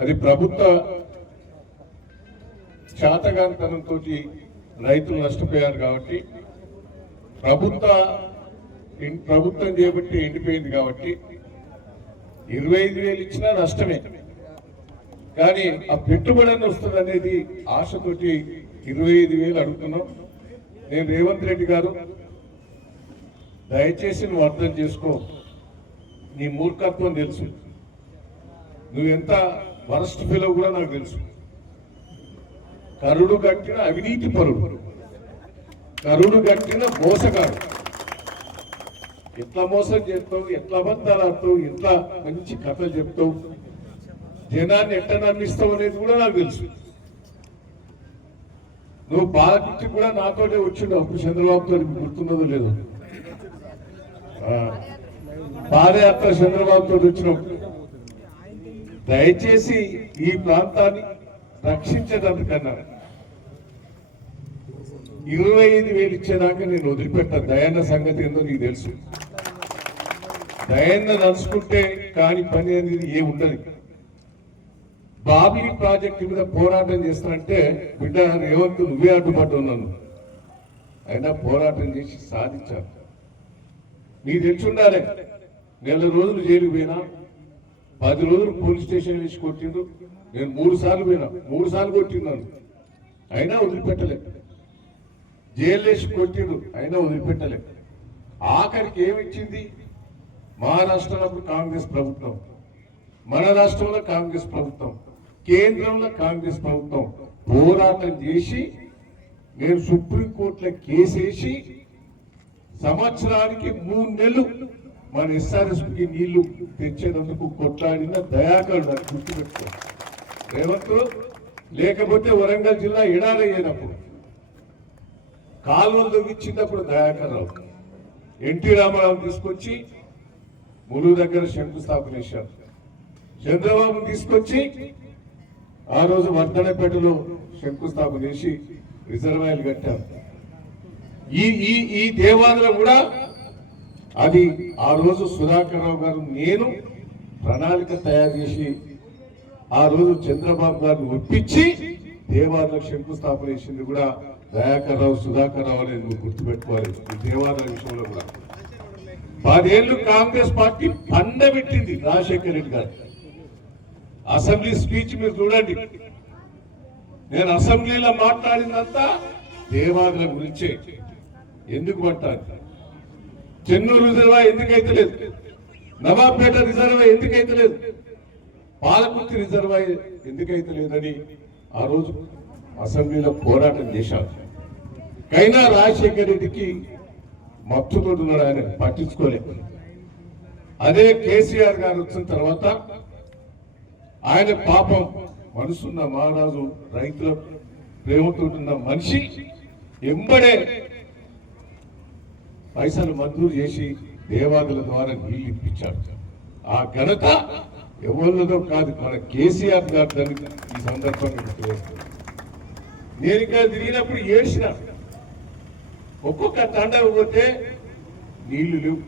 అది ప్రభుత్వ శాతగాంతనంతో రైతులు నష్టపోయారు కాబట్టి ప్రభుత్వ ప్రభుత్వం చేపట్టి ఎండిపోయింది కాబట్టి ఇరవై ఐదు వేలు ఇచ్చినా నష్టమే. కానీ ఆ పెట్టుబడి అని వస్తుంది అనేది ఆశతోటి ఇరవై ఐదు వేలు అడుగుతున్నాం. నేను రేవంత్ రెడ్డి గారు దయచేసి నువ్వు అర్థం చేసుకో. నీ మూర్ఖత్వం తెలుసు. నువ్వు ఎంత వరస్ట్ ఫీలో కూడా నాకు తెలుసు. కరుడు కట్టిన అవినీతి పరుడు. కరుడు కట్టిన మోసగాడు. ఎట్లా మోసం చేస్తావు? ఎట్లా అబద్ధాలు ఆడతావు? ఎట్లా మంచి కథలు చెప్తావు? జనాన్ని ఎట్లా నమ్మిస్తావు అనేది కూడా నాకు తెలుసు. నువ్వు బాధకి కూడా నాతోనే వచ్చిండు అప్పుడు చంద్రబాబుతో నీకు గుర్తున్నదో లేదో? భార్య అత్త చంద్రబాబుతో వచ్చినప్పుడు. దయచేసి ఈ ప్రాంతాన్ని రక్షించడానికన్నా ఇరవై ఐదు వేలు ఇచ్చేదాకా నేను వదిలిపెట్ట. దయాన్న సంగతి ఏందో నీకు తెలుసు. దయాన్న నడుచుకుంటే కాని పని అనేది ఏ ఉండదు. బాబీ ప్రాజెక్టు మీద పోరాటం చేస్తానంటే బిడ్డ రేవంత్ నువ్వే అడ్డుపడ్డ ఉన్నాను అయినా పోరాటం చేసి సాధించాను నీకు తెలిసి ఉండాలి నెల రోజులు జైలు పోయినా పది రోజులు పోలీస్ స్టేషన్ వేసి కొట్టిండ్రు. నేను మూడు సార్లు పోయినా. మూడు సార్లు కొట్టిన్నాను అయినా వదిలిపెట్టలే. జైలు వేసి కొట్టిండ్రు. అయినా వదిలిపెట్టలే. ఆఖరికి ఏమిచ్చింది? మహారాష్ట్రలో కాంగ్రెస్ ప్రభుత్వం. మన రాష్ట్రంలో కాంగ్రెస్ ప్రభుత్వం. కేంద్రంలో కాంగ్రెస్ ప్రభుత్వం పోరాటం చేసి నేను సుప్రీంకోర్టులో కేసేసి సంవత్సరానికి మూడు నెలలు మన ఎస్ఆర్ఎస్కి నీళ్ళు తెచ్చేటందుకు కొట్లాడిన దయాకరుడు అని గుర్తుపెట్టుకో రేవంత్ లేకపోతే వరంగల్ జిల్లా ఎడారయ్యేటప్పుడు కాలువలు తొవ్విచ్చినప్పుడు దయాకర్ రావు ఎన్టీ రామారావు తీసుకొచ్చి ములుగు దగ్గర శంకుస్థాపన చేశారు. చంద్రబాబు తీసుకొచ్చి ఆ రోజు వర్ధనపేటలో శంకుస్థాపన చేసి రిజర్వాయర్లు కట్టారు. ఈ ఈ ఈ దేవాలయం కూడా అది ఆ రోజు సుధాకర్ రావు గారు నేను ప్రణాళిక తయారు చేసి ఆ రోజు చంద్రబాబు గారిని ఒప్పించి దేవాలయ శంకుస్థాపన చేసింది కూడా దయాకర్ రావు సుధాకర్ రావు అనేది నువ్వు గుర్తుపెట్టుకోవాలి. ఈ విషయంలో కూడా. పదేళ్ళు కాంగ్రెస్ పార్టీ పండబెట్టింది రాజశేఖర్ రెడ్డి గారు. అసెంబ్లీ స్పీచ్ మీరు చూడండి. నేను అసెంబ్లీలో మాట్లాడిందంతా దేవాలయం గురించే. ఎందుకు అంటారు చెన్నూరు రిజర్వాయర్ ఎందుకైతే లేదు? నవాబ్పేట రిజర్వాయర్ ఎందుకైతే లేదు? పాలకుర్తి రిజర్వాయర్ ఎందుకైతే లేదని ఆ రోజు అసెంబ్లీలో పోరాటం చేశారు. కైనా రాజశేఖర్ రెడ్డికి మత్తుతో ఉన్నాడు ఆయన పట్టించుకోలేదు. అదే కేసీఆర్ గారు వచ్చిన తర్వాత ఆయన పాపం మనసున్న మహారాజు రైతుల ప్రేమతో ఉన్న మనిషి ఎంబడే పైసలు మంజూరు చేసి దేవాదుల ద్వారా నీళ్ళు ఇప్పించారు. ఆ ఘనత ఎవరిదో కాదు మన కేసీఆర్ గారు దానికి ఈ సందర్భంగా గుర్తు నేను ఇక్కడ తిరిగినప్పుడు ఏడ్చిన. ఒక్కొక్క తండ పోతే నీళ్ళు లేవు.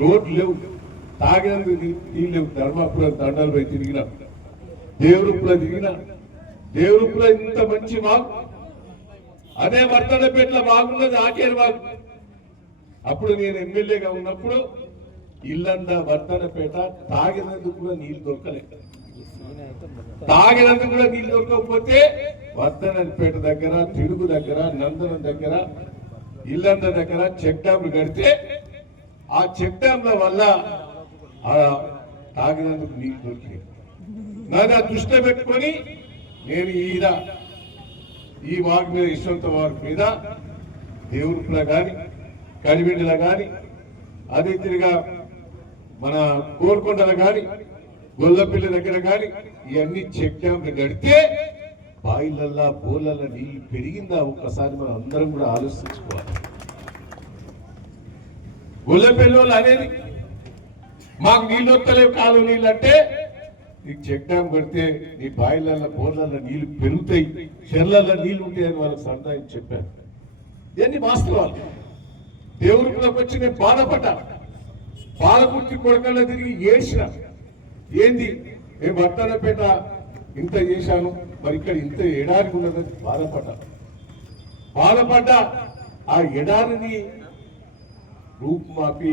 రోడ్లు లేవు. తాగినందుకు నీళ్ళు లేవు. ధర్మాపురం దండాలు తిరిగిన. దేవరూపులో తిరిగిన. దేవరూపులో ఇంత మంచి మాకు అదే వర్తనపేటలో బాగున్నది ఆకేరు బాగు అప్పుడు నేను ఎమ్మెల్యేగా ఉన్నప్పుడు ఇల్లంతా వర్తనపేట తాగినందుకు కూడా నీళ్ళు దొరకలేదు తాగినందుకు కూడా నీళ్ళు దొరకకపోతే వర్ధనపేట దగ్గర తిరుగు దగ్గర నందనం దగ్గర ఇల్లంద దగ్గర చెక్ డ్యాంలు కడితే ఆ చెక్ డ్యాంల వల్ల తాగినందుకు నీళ్ళు దొరికినాయి. నాది ఆ దృష్టి పెట్టుకొని నేను ఈడ ఈ వాగ్ మీద ఇష్టంత వారి మీద దేవుడిలా కానీ కనివిండిలో కానీ అదే తిరిగా మన కోరుకొండల కానీ గొల్లపిల్లి దగ్గర కానీ ఇవన్నీ చెక్ డ్యాంలు కడితే బాయిలల్లా బోర్లల్లా నీళ్ళు పెరిగిందా? ఒక్కసారి మనం అందరం కూడా ఆలోచించుకోవాలి. గొల్లపిల్లి వాళ్ళు అనేది మాకు నీళ్ళు వస్తలేవు కాదు నీళ్ళు అంటే నీకు చెక్ డ్యామ్ కడితే నీ బాయిలల్ల బోర్లల్ల నీళ్ళు పెరుగుతాయి చెర్లలో నీళ్ళు ఉంటాయని వాళ్ళకి సంతానం చెప్పారు. ఇవన్నీ వాస్తవాలు. దేవుడికి వచ్చి నేను బాధపడ్డా పాలకుర్తి కొడకల్లో తిరిగి ఏడ్చిన ఏంది? మేము వర్తనపేట ఇంత చేశాను మరి ఇక్కడ ఇంత ఎడారి ఉన్నదని బాధపడ్డా. బాధపడ్డా ఆ ఎడారిని రూపుమాపి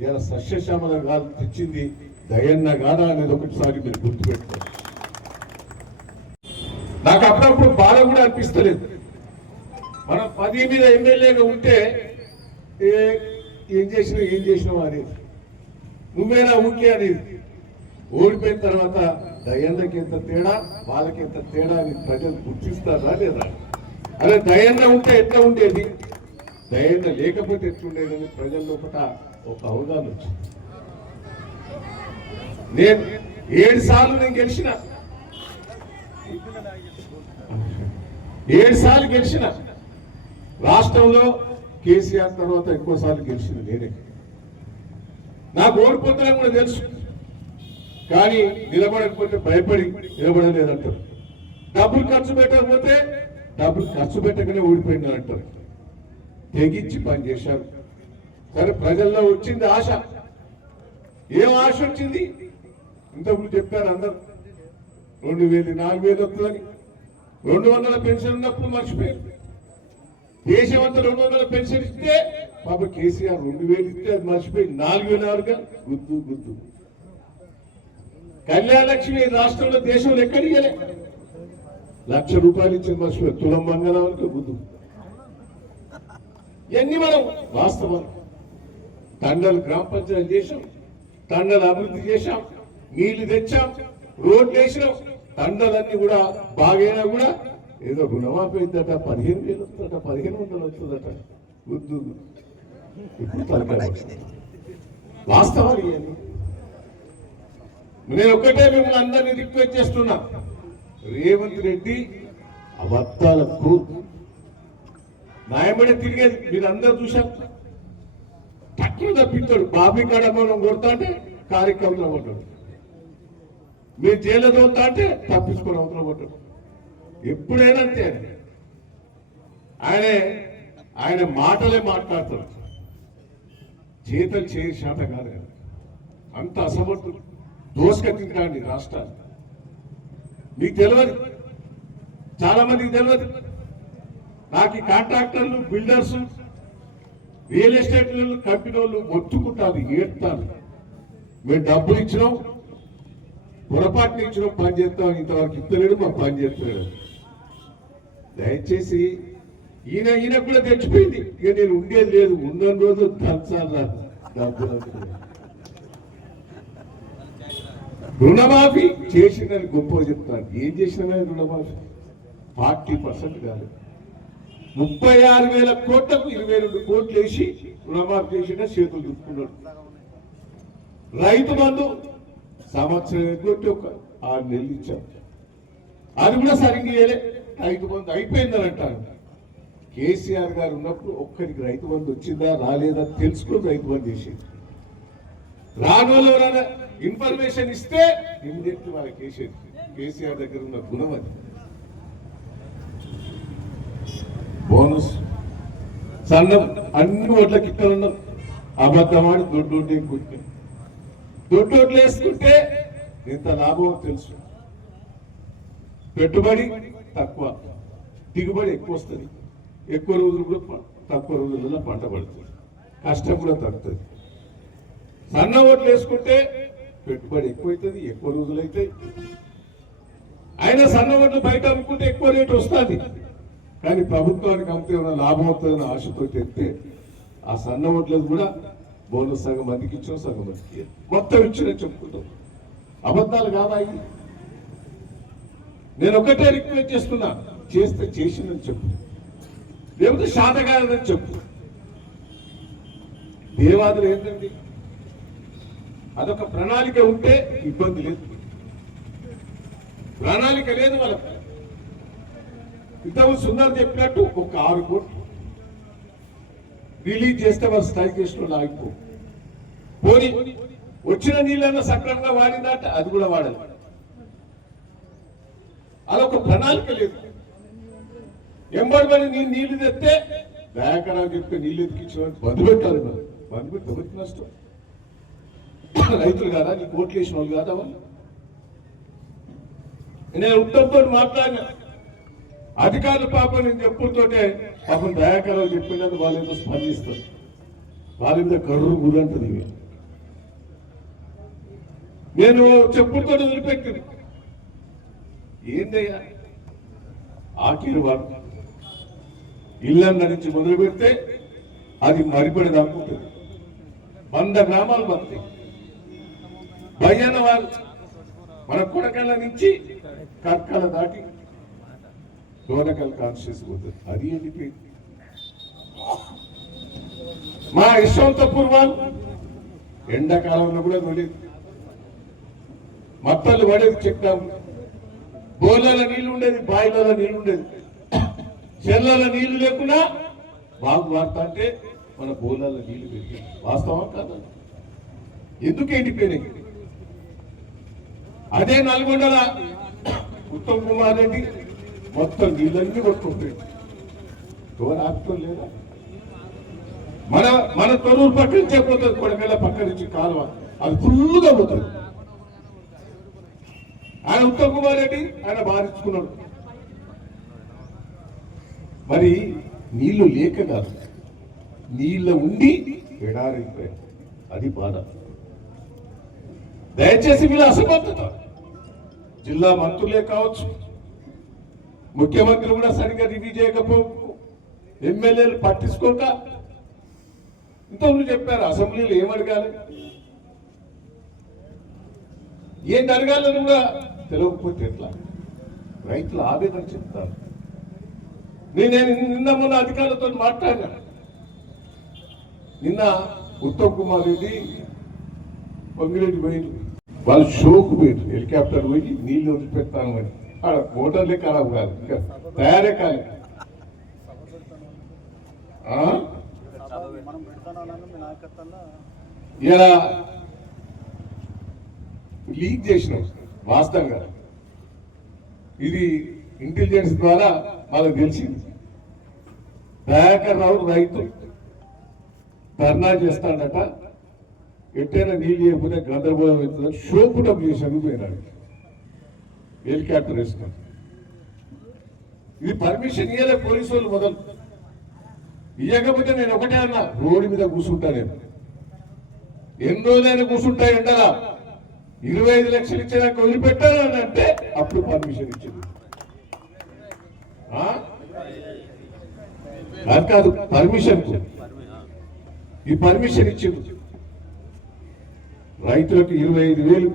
ఇలా సస్యశ్యామల కాదు తెచ్చింది. దయన్న గాదా అనేది ఒకటిసారి మీరు గుర్తుపెట్టుకోండి. నాకు అప్పుడప్పుడు బాధ కూడా అనిపిస్తలేదు. మనం పది మీద ఎమ్మెల్యేగా ఉంటే ఏ ఏం చేసినావు ఏం చేసినావు అనేది. నువ్వేనా ఉంటే అనేది. ఓడిపోయిన తర్వాత దయన్నకి ఎంత తేడా వాళ్ళకి ఎంత తేడా అని ప్రజలు గుర్తిస్తారా లేదా? అదే దయన్న ఉంటే ఎట్లా ఉండేది? దయన్న లేకపోతే ఎట్లుండేది అని ప్రజల లోపల ఒక అవగాహన వచ్చింది. నేను ఏడు సార్లు నేను గెలిచిన. ఏడు సార్లు గెలిచిన. రాష్ట్రంలో కేసీఆర్ తర్వాత ఎక్కువ సార్లు గెలిచిన నేనే. నాకు ఓడిపోతానని కూడా తెలుసు. కానీ నిలబడకపోతే భయపడి నిలబడలేదంటారు. డబ్బులు ఖర్చు పెట్టకపోతే డబ్బులు ఖర్చు పెట్టకనే ఓడిపోయింది అంటారు తెగించి పనిచేశారు సరే ప్రజల్లో వచ్చింది ఆశ. ఏం ఆశ వచ్చింది? ఇంతకుముందు చెప్పారు అందరు. రెండు వేలు నాలుగు వేలు వస్తుందని. రెండు వందల పెన్షన్ ఉన్నప్పుడు మర్చిపోయారు. దేశం అంతా రెండు వందల పెన్షన్ ఇస్తే పాప కేసీఆర్ రెండు వేలు ఇస్తే అది మర్చిపోయి నాలుగు వేల ఆరుగా గుర్తు గుర్తు కళ్యాణ లక్ష్మి రాష్ట్రంలో దేశంలో ఎక్కడికి లక్ష రూపాయలు ఇచ్చిన మర్చిపోయి తులం మంగళవారికి గుర్తు ఇవన్నీ మనం? వాస్తవం తండలు గ్రామ పంచాయతీ చేశాం. తండలు అభివృద్ధి చేశాం. నీళ్ళు తెచ్చాం రోడ్లు వేసినాం. తండలన్నీ కూడా బాగైనా కూడా ఏదో రుణమాఫీ అవుతుందట పదిహేను వేలు వస్తుందట పదిహేను వందలు వస్తుందట. పట్టుకో. వాస్తవాలు ఇవన్నీ నేను ఒక్కటే మిమ్మల్ని అందరినీ రిక్వెస్ట్ చేస్తున్నా. రేవంత్ రెడ్డి అబద్ధాలకు న్యాయమడే తిరిగేది. మీరు అందరూ చూశారు తక్కువ తప్పిస్తాడు బాబీ కాడ మనం కొడతా అంటే కార్యక్రమంలో ఉంటాడు మీరు జైలు తోలుతా అంటే తప్పించుకొని అవసరం పడ్డాడు ఎప్పుడైనా అంతే ఆయన. ఆయనే ఆయన మాటలే మాట్లాడతారు చేతలు చేయని శాత కాదు అంత అసమర్థుడు. దోసుక రాష్ట్రాలు. మీకు తెలియదు. చాలా మందికి తెలియదు. నాకు ఈ కాంట్రాక్టర్లు బిల్డర్స్ రియల్ ఎస్టేట్ కంపెనీ వాళ్ళు మొత్తుకుంటారు ఏడుతారు. మేము డబ్బులు ఇచ్చినాం. పొరపాటున ఇచ్చిన పని చేస్తాం ఇంతవరకు ఇస్తలేడు మా పని చేస్తలేడు. దయచేసి ఈయన ఈయన కూడా తెచ్చిపోయింది. ఇక నేను ఉండేది లేదు. ఉన్న రోజు దంచాలి రుణమాఫీ చేసిందని గొప్ప చెప్తాను ఏం చేసినా రుణమాఫీ? ఫార్టీ పర్సెంట్ కాదు. ముప్పై ఆరు వేల కోట్లకు ఇరవై రెండు కోట్లు వేసి రుణమాఫీ చేసిన చేతులు దుక్కున్నాడు రైతు బంధు సంవత్సరం ఎగ్గొట్టి ఒక ఆరు నెలలు ఇచ్చాం. అది కూడా సరిగ్గా ఇయ్యలే. రైతు బంధు అయిపోయిందని అంటారు. కేసీఆర్ గారు ఉన్నప్పుడు ఒక్కరికి రైతు బంధు వచ్చిందా రాలేదా తెలుసుకుని రైతు బంధు చేసేది. రాను వాళ్ళు ఇన్ఫర్మేషన్ ఇస్తే ఇమీడియట్ వాళ్ళకి వేసేది కేసీఆర్ దగ్గర ఉన్న గుణం అది. బోనస్. సన్నం. అన్ని ఓట్లకి ఇక్కడ ఉన్నాం అబద్ధమాడి దొడ్డు ఎక్కుంటే దొడ్డు ఓట్లు వేసుకుంటే ఎంత లాభం తెలుసు. పెట్టుబడి తక్కువ. దిగుబడి ఎక్కువ వస్తుంది ఎక్కువ రోజులు కూడా తక్కువ రోజులలో పంట పడుతుంది. కష్టం కూడా తగ్గుతుంది. సన్న ఓట్లు వేసుకుంటే పెట్టుబడి ఎక్కువైతుంది ఎక్కువ రోజులు అయితే అయినా సన్న ఓట్లు బయట అమ్ముకుంటే ఎక్కువ రేటు వస్తుంది. కానీ ప్రభుత్వానికి అమ్మితే ఏమైనా లాభం అవుతుందని ఆశతో తెస్తే ఆ సన్న ఓట్లేదు కూడా బోనస్ సగం మందికి ఇచ్చిన సగం మందికి మొత్తం ఇచ్చినా చెప్పుకుంటాం. అబద్ధాలు కావాయి. నేను ఒకటే రిక్వెస్ట్ చేస్తున్నా. చేస్తే చేసిందని చెప్పు. లేకపోతే శాతకాలని చెప్పు. దేవాదులు ఏంటండి? అదొక ప్రణాళిక ఉంటే ఇబ్బంది లేదు. ప్రణాళిక లేదు వాళ్ళకి. ఇంతకు సుందర్ చెప్పినట్టు ఒక ఆరు కోట్లు. రిలీజ్ చేస్తే వాళ్ళు స్ట్రైక్ చేసిన ఆగిపో పోనీ వచ్చిన నీళ్ళన్నా సక్రమంగా వాడిందంటే అది కూడా వాడాలి అదొక ప్రణాళిక లేదు. ఎంబడబడి నేను నీళ్ళు తెస్తే దయాకరాలు చెప్తే నీళ్ళు ఎత్తికించిన బంధు పెట్టాలి మరి. బంధు పెట్టి ఎవరికి నష్టం? రైతులు కాదా? నీ కోట్లు వేసిన వాళ్ళు కాదా వాళ్ళు? నేను ఉత్తమ్తో మాట్లాడినా. అధికారులు పాపం నేను చెప్పుడుతోటే పాపం దయాకరావు చెప్పినది వాళ్ళు ఏదో స్పందిస్తారు. వాళ్ళ మీద కర్రు గురంటది నేను చెప్పులతో వదిలిపెట్టింది ఏందయ్యా? ఆఖరి వాడు ఇల్లన్న నుంచి మొదలు పెడితే అది మరిపడి దాక్కుంటుంది వంద గ్రామాలు బతాయి భయాన వాళ్ళు మన కొడకళ్ళ నుంచి కక్కల దాటి డోనకల్ కాన్షియస్ పోతుంది. అది ఎండిపోయింది మా ఇష్టంతో పూర్వాలు ఎండాకాలంలో కూడా వెళ్ళేది మత్తలు పడేది చెక్ డ్యామ్ బోర్లలో నీళ్ళు ఉండేది బాయిలలో నీళ్ళు ఉండేది. చెర్లలో నీళ్ళు లేకుండా బాగు వార్త అంటే మన బోర్లలో నీళ్ళు పెరిగాయి వాస్తవం కాదా ఎందుకు ఎండిపోయినాయి అదే నల్గొండల ఉత్తమ్ కుమార్ రెడ్డి మొత్తం నీళ్ళన్నీ కొట్టుకుంటాడు. ఎవరు ఆపుతం లేదా? మన మన తొలూరు పక్క నుంచే పోతుంది పక్క నుంచి కాలువ. అది ఫుల్గా పోతుంది. ఆయన ఉత్తమ్ కుమార్ రెడ్డి ఆయన బాధించుకున్నాడు. మరి నీళ్ళు లేక కాదు నీళ్ళ ఉండి ఎడారైపోయాయి అది బాధ. దయచేసి వీళ్ళ అసమర్థత. జిల్లా మంత్రులే కావచ్చు. ముఖ్యమంత్రి కూడా సరిగ్గా రివ్యూ చేయకపో ఎమ్మెల్యేలు పట్టించుకోక ఇంతకుముందు చెప్పారు అసెంబ్లీలో ఏమడగాలి ఏం అడగాలని కూడా తెలియకపోతే ఎట్లా? రైతులు ఆవేదన చెప్తారు. నేను నిన్న మొన్న అధికారులతో మాట్లాడినా. నిన్న ఉత్తమ్ కుమార్ రెడ్డి పొంగిరెడ్డి పోయింది వాళ్ళు షోకు పోయి హెలికాప్టర్ పోయి నీళ్ళు వదిలిపెడతాను అని. ఆడ మోటార్లే ఖరాబ్ కాదు. ఇంకా తయారే కాదు ఇలా లీక్ చేసినాం. వాస్తవంగా. ఇది ఇంటెలిజెన్స్ ద్వారా మనకు తెలిసింది. దయాకర్ రావు రైతు. ధర్నా చేస్తాడట. ఎట్టైనా నీళ్ళు చేయకపోతే గందరగోళం అవుతుందని షోపుటం చేసి అడిగిపోయినాడు హెలికాప్టర్ వేసుకొని. ఇది పర్మిషన్ ఇయ్యలే పోలీసు వాళ్ళు మొదలు. ఇయ్యకపోతే నేను ఒకటే అన్నా రోడ్డు మీద కూర్చుంటా నేను. ఎన్ని రోజులైనా కూర్చుంటా ఎండలా? ఇరవై ఐదు లక్షలు ఇచ్చేదాకా నాకు అని అంటే అప్పుడు పర్మిషన్ ఇచ్చింది. అది కాదు కాదు పర్మిషన్ ఈ పర్మిషన్ ఇచ్చింది. రైతులకు ఇరవై ఐదు వేలు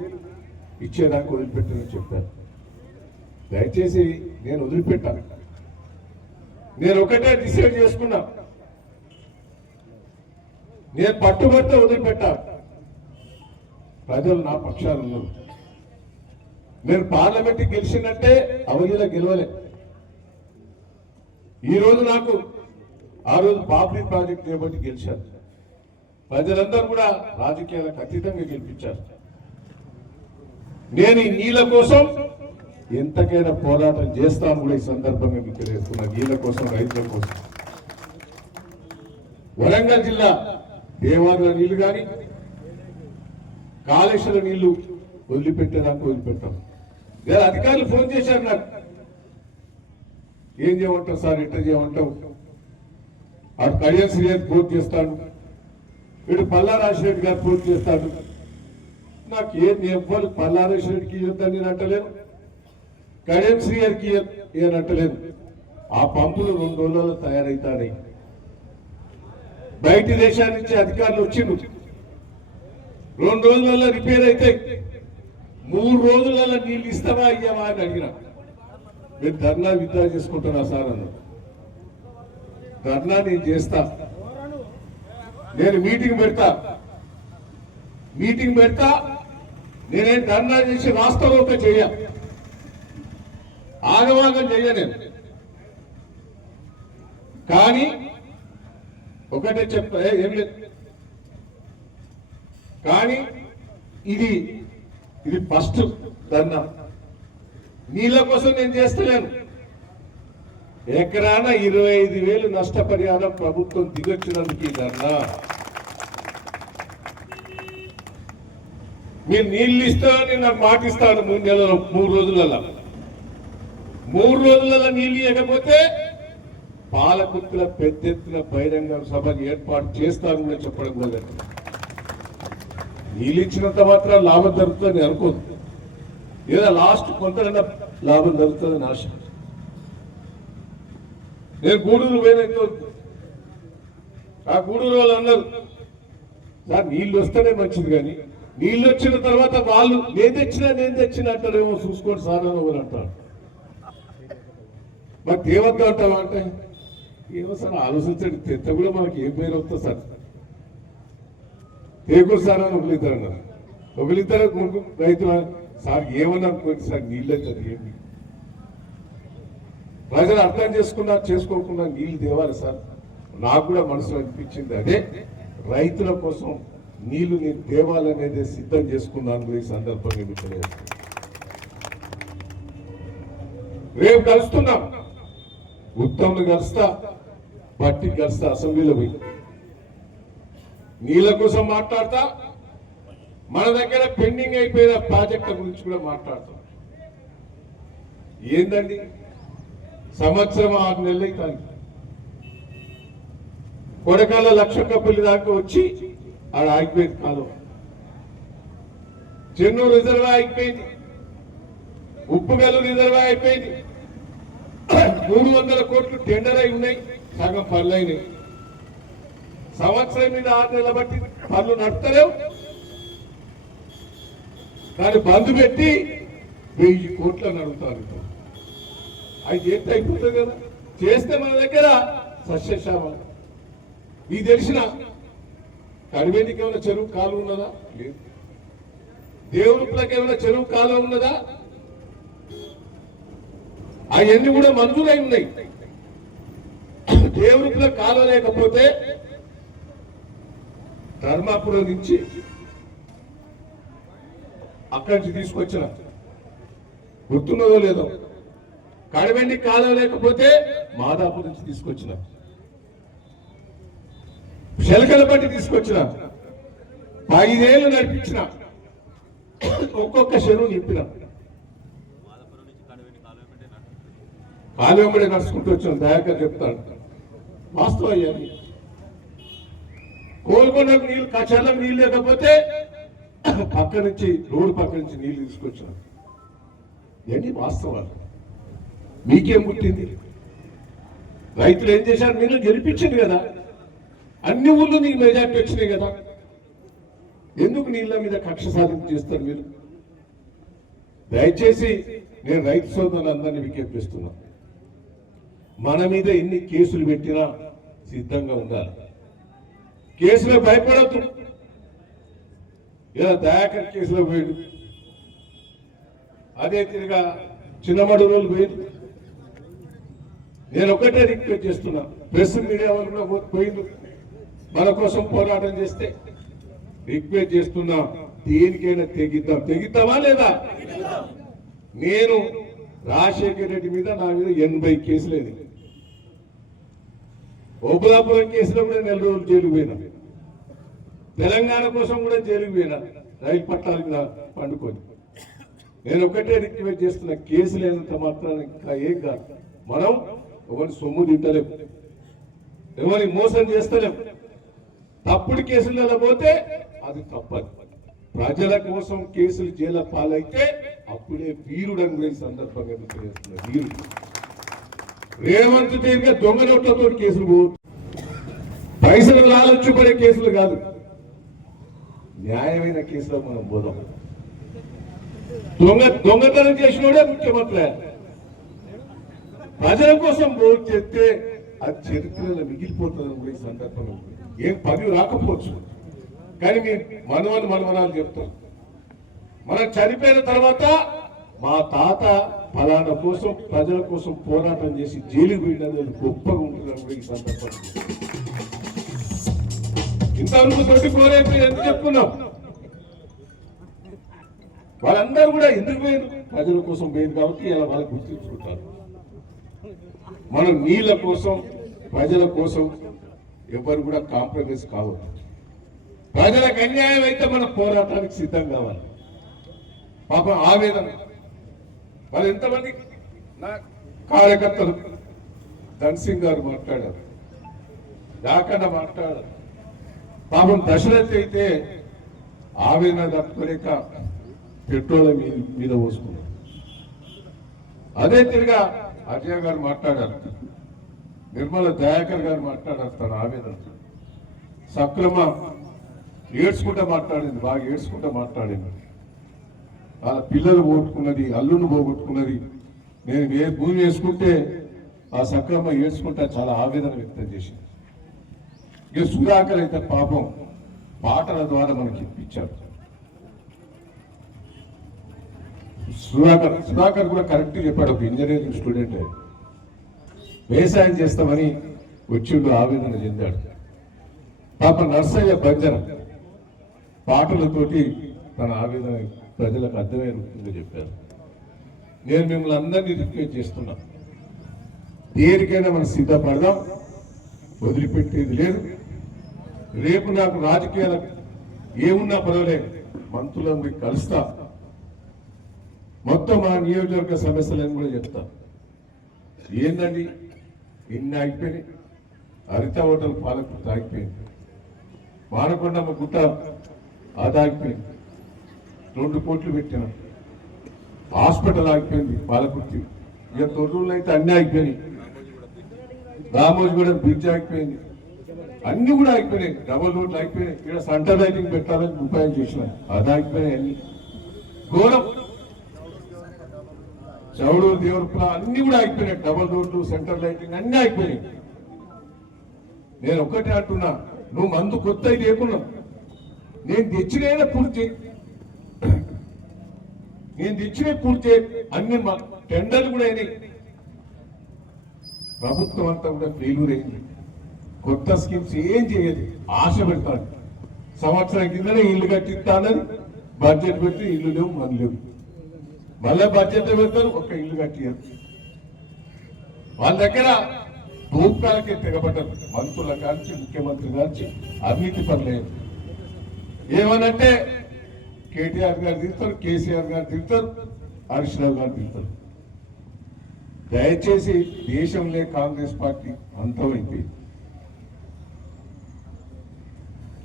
ఇచ్చేదాకా వదిలిపెట్టని చెప్పారు. దయచేసి నేను వదిలిపెట్టాను నేను ఒకటే డిసైడ్ చేసుకున్నా. నేను పట్టుబడితే వదిలిపెట్టాను ప్రజలు నా పక్షాలు ఉన్నారు. నేను పార్లమెంట్ గెలిచినట్టే అవధిలో గెలవలే. ఈ రోజు నాకు ఆ రోజు బాబ్రీ ప్రాజెక్ట్ చేపట్టి గెలిచారు. ప్రజలందరూ కూడా రాజకీయాలకు అతీతంగా గెలిపించారు. నేను ఈ నీళ్ళ కోసం ఎంతకైనా పోరాటం చేస్తాను కూడా ఈ సందర్భంగా మీకు తెలియజేస్తున్నా. నీళ్ళ కోసం రైతుల కోసం. వరంగల్ జిల్లా దేవాలయ నీళ్ళు కానీ కాళేశ్వర నీళ్ళు వదిలిపెట్టేదాకా వదిలిపెట్టాం లేదా అధికారులు ఫోన్ చేశారు నాకు. ఏం చేయమంటావు సార్? ఎట్లా చేయమంటావు? అటు కళ్యాణ్ శ్రీయత్ పూర్తి చేస్తాడు. ఇటు పల్లా రాజశేఖర్ గారు పూర్తి చేస్తాడు. నాకు ఏం ఎవ్వరు పల్లా రాజశేఖర్కి ఇవ్వద్దని నేను అంటలేను. కళ్యాణ్ శ్రీయర్కి నేను అంటలేదు ఆ పంపులు రెండు రోజులలో తయారవుతాయి బయట దేశాల నుంచి అధికారులు వచ్చిండు రెండు రోజులలో రిపేర్ అయితే మూడు రోజులలో నీళ్ళు ఇస్తావా అయ్యావా అని అడిగిన. నేను ధర్నా విత్డ్రా చేసుకుంటున్నా సార్ అన్న ధర్నా నేను చేస్తా. నేను మీటింగ్ పెడతా. మీటింగ్ పెడతా. నేనేం ధర్నా చేసి వాస్తవంగా చెయ్య ఆగవాగం చెయ్య నేను. కానీ ఒకటే చెప్తా ఏం లేదు. కానీ ఇది ఇది ఫస్ట్ ధర్నా. నీళ్ళ కోసం నేను చేస్తలేను. ఎకరాన ఇరవై ఐదు వేలు నష్టపరిహారం ప్రభుత్వం దిగొచ్చినందుకు ఈ ధర్నా. మీరు నీళ్ళు ఇస్తారని నాకు మాటిస్తాను మూడు నెలల మూడు రోజులలో మూడు రోజులలో నీళ్ళు ఇవ్వకపోతే పాలకుర్తుల పెద్ద ఎత్తున బహిరంగ సభ ఏర్పాటు చేస్తారని కూడా చెప్పడం కూడా నీళ్ళు ఇచ్చినంత మాత్రం లాభం జరుగుతుందని అనుకోదు. ఏదో లాస్ట్ కొంతకన్నా లాభం జరుగుతుందని ఆశ. నేను గూడూరు పోయిన ఆ గూడూరు వాళ్ళు అన్నారు సార్ నీళ్ళు వస్తేనే మంచిది కానీ నీళ్ళు వచ్చిన తర్వాత వాళ్ళు నేను తెచ్చినా నేను తెచ్చినా అంటారేమో చూసుకోండి సార్ అని ఒకరు అంటారు. మరి దేవత అంటావా అంటే ఏమో సార్ ఆలోచించండి తెత్త కూడా మనకి ఏం పేరు వస్తుంది సార్. చేకూరుస్తారని సార్ అని ఒకరిద్దరు అన్నారు ఒకరిద్దరు ముగ్గురు రైతు సార్ ఏమన్నా సార్ నీళ్ళే అవుతుంది ప్రజలు అర్థం చేసుకున్నా చేసుకోకుండా నీళ్ళు తేవాలి సార్. నాకు కూడా మనసులో అనిపించింది అదే రైతుల కోసం నీళ్ళు నేను తేవాలనేది సిద్ధం చేసుకున్నాను ఈ సందర్భంగా మీకు రేపు కలుస్తున్నాం. ఉత్తమ్ని కలుస్తా పట్టి కలుస్తా అసెంబ్లీలో పోయి. నీళ్ళ కోసం మాట్లాడతా. మన దగ్గర పెండింగ్ అయిపోయిన ప్రాజెక్టుల గురించి కూడా మాట్లాడతాం. ఏందండి? సంవత్సరం ఆరు నెలలు అవుతాయి కొడకాల లక్ష కప్పులు దాకా వచ్చి ఆడ ఆగిపోయింది కాలం చెన్నూరు రిజర్వ్ ఆగిపోయింది ఉప్పుగల్లు రిజర్వ్ అయిపోయింది. మూడు వందల కోట్లు టెండర్ అయి ఉన్నాయి. సగం పనులైనాయి. అయినాయి సంవత్సరం మీద ఆరు నెలల బట్టి పనులు నడుపుతలేవు. దాన్ని బంద్ పెట్టి వెయ్యి కోట్లు నడుపుతారు అది చేస్తే అయిపోతుంది కదా? చేస్తే మన దగ్గర సస్యశామం ఈ తెలిసిన కడివేనికి ఏమైనా చెరువు కాలు ఉన్నదా? లేదు. దేవుళ్ళకి ఏమైనా చెరువు కాలువ ఉన్నదా? అవన్నీ కూడా మంజూరై ఉన్నాయి. దేవుడికి కాలువ లేకపోతే ధర్మాపురం నుంచి అక్కడి నుంచి తీసుకొచ్చిన. గుర్తున్నదో లేదో. కడవెండి కాలం లేకపోతే మాదాపూర్ నుంచి తీసుకొచ్చిన. శలకల బట్టి తీసుకొచ్చిన. ఐదేళ్ళు నడిపించిన. ఒక్కొక్క చెరువు నింపిన. కాలువెంబడే నడుచుకుంటూ వచ్చిన. దయాకర్ చెప్తాడు. వాస్తవం అయ్యాలి కోల్కొండకు నీళ్ళు కచర్లకు నీళ్ళు లేకపోతే పక్క నుంచి రోడ్డు పక్క నుంచి నీళ్ళు తీసుకొచ్చిన ఇవన్నీ వాస్తవాలు? మీకేం పుట్టింది? రైతులు ఏం చేశారు? మీరు గెలిపించింది కదా. అన్ని ఊళ్ళు నీకు మెజార్టీ వచ్చినాయి కదా. ఎందుకు నీళ్ళ మీద కక్ష సాధన చేస్తారు మీరు? దయచేసి నేను రైతు సోదరులందరినీ విజ్ఞప్తిస్తున్నా. మన మీద ఎన్ని కేసులు పెట్టినా సిద్ధంగా ఉండాలి. కేసులో భయపడద్దు. ఏదో దయాకర్ కేసులో పోయాడు. అదే తిరిగా చిన్నమడు రోజులు పోయింది నేను ఒకటే రిక్వెస్ట్ చేస్తున్నా. ప్రెస్ మీడియా వాళ్ళు కూడా పో- పోయిండు. మన కోసం పోరాటం చేస్తే రిక్వెస్ట్ చేస్తున్నా. దేనికైనా తెగిద్దాం. తెగిద్దామా లేదా? నేను రాజశేఖర్ రెడ్డి మీద నా మీద ఎనభై కేసులేదు ఓబులాపురం కేసులో కూడా నెల రోజులు జైలుకు పోయినా. తెలంగాణ కోసం కూడా జైలుకు పోయినా. రైలు పట్టాల మీద పండుకొని. నేను ఒక్కటే రిక్వెస్ట్ చేస్తున్న కేసు లేనంత మాత్రాన ఇంకా ఏం కాదు. మనం ఎవరిని సొమ్ము తింటలేము ఎవరిని మోసం చేస్తలేము తప్పుడు కేసులు పోతే అది తప్పదు. ప్రజల కోసం కేసులు జైల పాలైతే అప్పుడే వీరుడు అని సందర్భంగా తెలియజేస్తున్నారు వీరుడు. రేవంత్ తీరిక దొంగ నోట్లతో కేసులు పైసలు లాలొచ్చుపడే కేసులు కాదు. న్యాయమైన కేసులో మనం పోదాం. దొంగ దొంగతనం చేసినోడే ముఖ్యమంత్రి. ప్రజల కోసం ఓటు చేస్తే అది చరిత్రలో మిగిలిపోతుంది కూడా ఈ సందర్భంలో ఏం పదవి రాకపోవచ్చు. కానీ మీ మనవని మనవనాలు చెప్తారు. మనం చనిపోయిన తర్వాత మా తాత ఫలానా కోసం ప్రజల కోసం పోరాటం చేసి జైలుకు పోయినది గొప్పగా ఉంటుందని కూడా ఈ సందర్భంలో. ఇంతవరకు తోటి పోరైపోయి ఎందుకు చెప్పుకున్నాం వాళ్ళందరూ కూడా ఎందుకు పోయారు ప్రజల కోసం పోయింది కాబట్టి ఇలా వాళ్ళు గుర్తించుకుంటారు. మనం నీళ్ళ కోసం ప్రజల కోసం ఎవరు కూడా కాంప్రమైజ్ కావద్దు. ప్రజలకు అన్యాయం అయితే మన పోరాటానికి సిద్ధం కావాలి. పాపం ఆవేదన. వాళ్ళు ఎంతమంది? నా కార్యకర్తలు. ధన్సింగ్ గారు మాట్లాడారు. యాకన్న మాట్లాడారు. పాపం దశరథ్ అయితే ఆవేదన తట్టుకోలేక పెట్రోల్ మీద మీద పోసుకున్నారు. అదే తిరిగా అజయ్ గారు మాట్లాడారు. నిర్మల దయాకర్ గారు మాట్లాడారు తన ఆవేదన. సక్రమ ఏడ్చుకుంటా మాట్లాడింది బాగా ఏడ్చుకుంటా మాట్లాడింది. వాళ్ళ పిల్లలు పోగొట్టుకున్నది అల్లును పోగొట్టుకున్నది. నేను ఏ భూమి వేసుకుంటే ఆ సక్రమ ఏడ్చుకుంటా చాలా ఆవేదన వ్యక్తం చేసింది. ఇక సుధాకర్ అయితే పాపం పాటల ద్వారా మనకి ఇప్పించారు సుధాకర్ సుధాకర్ కూడా కరెక్ట్ చెప్పాడు ఒక ఇంజనీరింగ్ స్టూడెంట్. వ్యవసాయం చేస్తామని వచ్చిండు ఆవేదన చెందాడు. పాప నర్సయ్య భంజన పాటలతోటి తన ఆవేదన ప్రజలకు అర్థమయ్యేందుకు చెప్పారు. నేను మిమ్మల్ని అందరినీ రిక్వెస్ట్ చేస్తున్నా. దేనికైనా మనం సిద్ధపడదాం వదిలిపెట్టేది లేదు. రేపు నాకు రాజకీయాల ఏమున్నా పర్వాలేదు మంత్రులను పోయి కలుస్తా. మొత్తం మా నియోజకవర్గ సమస్యలను కూడా చెప్తా. ఏందండి? ఇన్ని ఆగిపోయినాయి. హరిత హోటల్ పాలకు ఆగిపోయింది మానకొండమ్మ గుట్ట అది ఆగిపోయింది రెండు కోట్లు పెట్టినాం. హాస్పిటల్ ఆగిపోయింది పాలకుర్తి ఇక తొర్రూళ్ళు అయితే అన్ని ఆగిపోయినాయి. రామోజీగూడెం బ్రిడ్జ్ ఆగిపోయింది. అన్ని కూడా ఆగిపోయినాయి. డబల్ రోడ్లు ఆగిపోయినాయి. ఇక్కడ సెంటర్ లైటింగ్ పెట్టాలని ఉపాయం చేసిన. అది ఆగిపోయినాయి అన్ని. ఘోరం. చౌడు దేవరపుల అన్ని కూడా ఆగిపోయినాయి. డబల్ రోడ్లు సెంటర్ లైటింగ్ అన్ని ఆగిపోయినాయి. నేను ఒక్కటే అంటున్నా నువ్వు మందు కొత్త లేకున్నావు నేను తెచ్చినైనా పూర్తి నేను తెచ్చిన పూర్తి అన్ని టెండర్లు కూడా అయినాయి. ప్రభుత్వం అంతా కూడా ఫెయిల్యూర్ అయింది కొత్త స్కీమ్స్ ఏం చేయదు. ఆశ పెడతాడు సంవత్సరం కిందనే ఇల్లు కట్టిస్తానని బడ్జెట్ పెట్టి ఇల్లు లేవు మన లేవు. మళ్ళీ బడ్జెట్ పెడతారు ఒక్క ఇల్లు కట్టియరు వాళ్ళ దగ్గర భూపాలకే తెగబడ్డారు. మంత్రుల కాంచి ముఖ్యమంత్రి కాంచి అవినీతి పనులేదు ఏమనంటే కేటీఆర్ గారు తిరుగుతారు కేసీఆర్ గారు తిరుగుతారు హరీష్ రావు గారు తిరుగుతారు దయచేసి దేశంలో కాంగ్రెస్ పార్టీ అంతమైపోయింది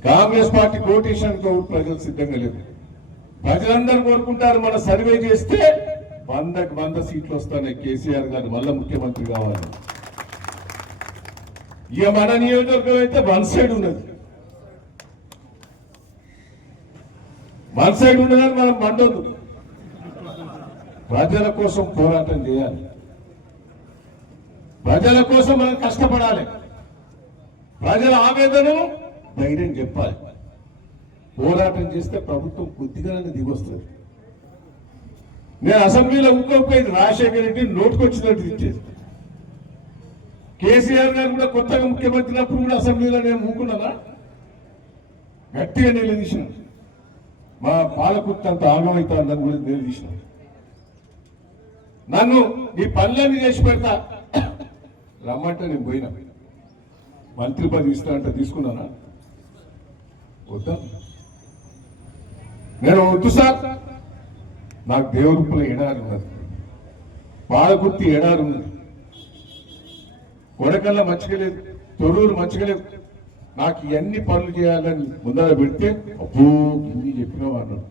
కాంగ్రెస్ పార్టీ కోటేషన్తో ప్రజలు సిద్ధంగా లేదు ప్రజలందరూ కోరుకుంటారు మన సర్వే చేస్తే వందకు వంద సీట్లు వస్తాయి కేసీఆర్ గారు మళ్ళీ ముఖ్యమంత్రి కావాలి. ఇక మన నియోజకవర్గం అయితే వన్ సైడ్ ఉన్నది. వన్ సైడ్ ఉన్నదని మనం మండొద్దు ప్రజల కోసం పోరాటం చేయాలి. ప్రజల కోసం మనం కష్టపడాలి. ప్రజల ఆవేదనను ధైర్యం చెప్పాలి. పోరాటం చేస్తే ప్రభుత్వం కొద్దిగానే దిగొస్తుంది. నేను అసెంబ్లీలో ఇంకొకటి రాజశేఖర రెడ్డి నోటుకొచ్చినట్టు ఇచ్చేది. కేసీఆర్ గారు కూడా కొత్తగా ముఖ్యమంత్రి అప్పుడు కూడా అసెంబ్లీలో నేను ఊకున్నానా? గట్టిగా నిలదీసిన మా పాలకుర్తి అంత ఆగమవుతుందని కూడా నిలదీసిన నన్ను నీ పనులన్నీ చేసి పెడతా. రమ్మంటే నేను పోయినా. మంత్రి పదవి ఇస్తా అంటే తీసుకున్నానా? వద్దా? నేను వద్దు సార్. నాకు దేవరూపుల ఎడారి ఉన్నది. పాలకుర్తి ఎడారి ఉన్నది. కొడకల్లా మంచిగలేదు తొరూరు మంచిగలేదు నాకు ఇవన్నీ పనులు చేయాలని ముందర పెడితే అబ్బో కింది చెప్పినావు అన్నాడు.